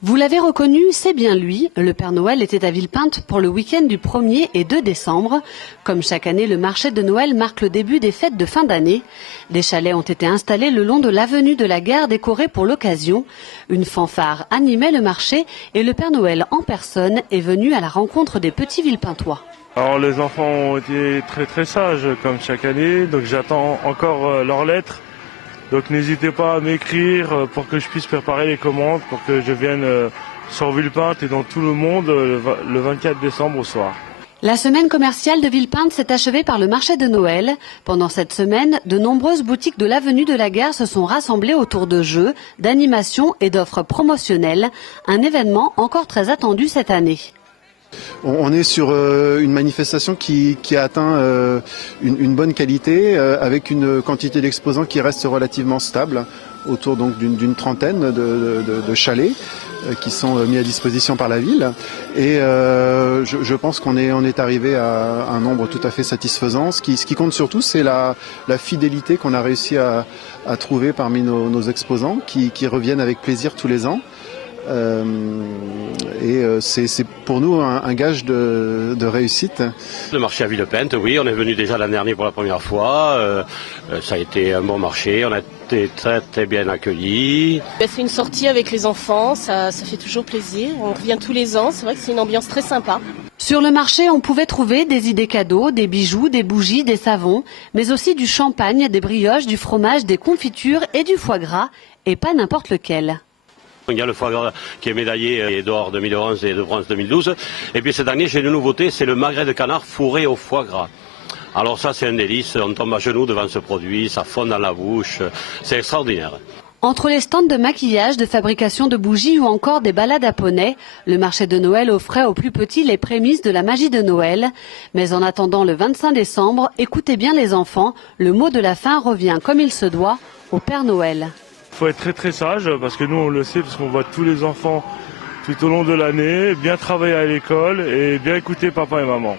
Vous l'avez reconnu, c'est bien lui. Le Père Noël était à Villepinte pour le week-end du 1er et 2 décembre. Comme chaque année, le marché de Noël marque le début des fêtes de fin d'année. Des chalets ont été installés le long de l'avenue de la Gare décorée pour l'occasion. Une fanfare animait le marché et le Père Noël en personne est venu à la rencontre des petits Villepintois. Alors les enfants ont été très sages comme chaque année, donc j'attends encore leurs lettres. Donc n'hésitez pas à m'écrire pour que je puisse préparer les commandes, pour que je vienne sur Villepinte et dans tout le monde le 24 décembre au soir. La semaine commerciale de Villepinte s'est achevée par le marché de Noël. Pendant cette semaine, de nombreuses boutiques de l'avenue de la Gare se sont rassemblées autour de jeux, d'animations et d'offres promotionnelles. Un événement encore très attendu cette année. On est sur une manifestation qui a atteint une bonne qualité avec une quantité d'exposants qui reste relativement stable, autour donc d'une trentaine de chalets qui sont mis à disposition par la ville. Et je pense qu'on est arrivé à un nombre tout à fait satisfaisant. Ce qui compte surtout, c'est la fidélité qu'on a réussi à trouver parmi nos exposants qui reviennent avec plaisir tous les ans. C'est pour nous un gage de réussite. Le marché à Villepinte, oui, on est venu déjà l'année dernière pour la première fois. Ça a été un bon marché, on a été très bien accueillis. C'est une sortie avec les enfants, ça fait toujours plaisir. On revient tous les ans, c'est vrai que c'est une ambiance très sympa. Sur le marché, on pouvait trouver des idées cadeaux, des bijoux, des bougies, des savons, mais aussi du champagne, des brioches, du fromage, des confitures et du foie gras, et pas n'importe lequel. Il y a le foie gras qui est médaillé d'or 2011 et de bronze 2012. Et puis cette année, j'ai une nouveauté, c'est le magret de canard fourré au foie gras. Alors ça, c'est un délice, on tombe à genoux devant ce produit, ça fond dans la bouche, c'est extraordinaire. Entre les stands de maquillage, de fabrication de bougies ou encore des balades à poney, le marché de Noël offrait aux plus petits les prémices de la magie de Noël. Mais en attendant le 25 décembre, écoutez bien les enfants, le mot de la fin revient comme il se doit au Père Noël. Il faut être très sage parce que nous on le sait parce qu'on voit tous les enfants tout au long de l'année, bien travailler à l'école et bien écouter papa et maman.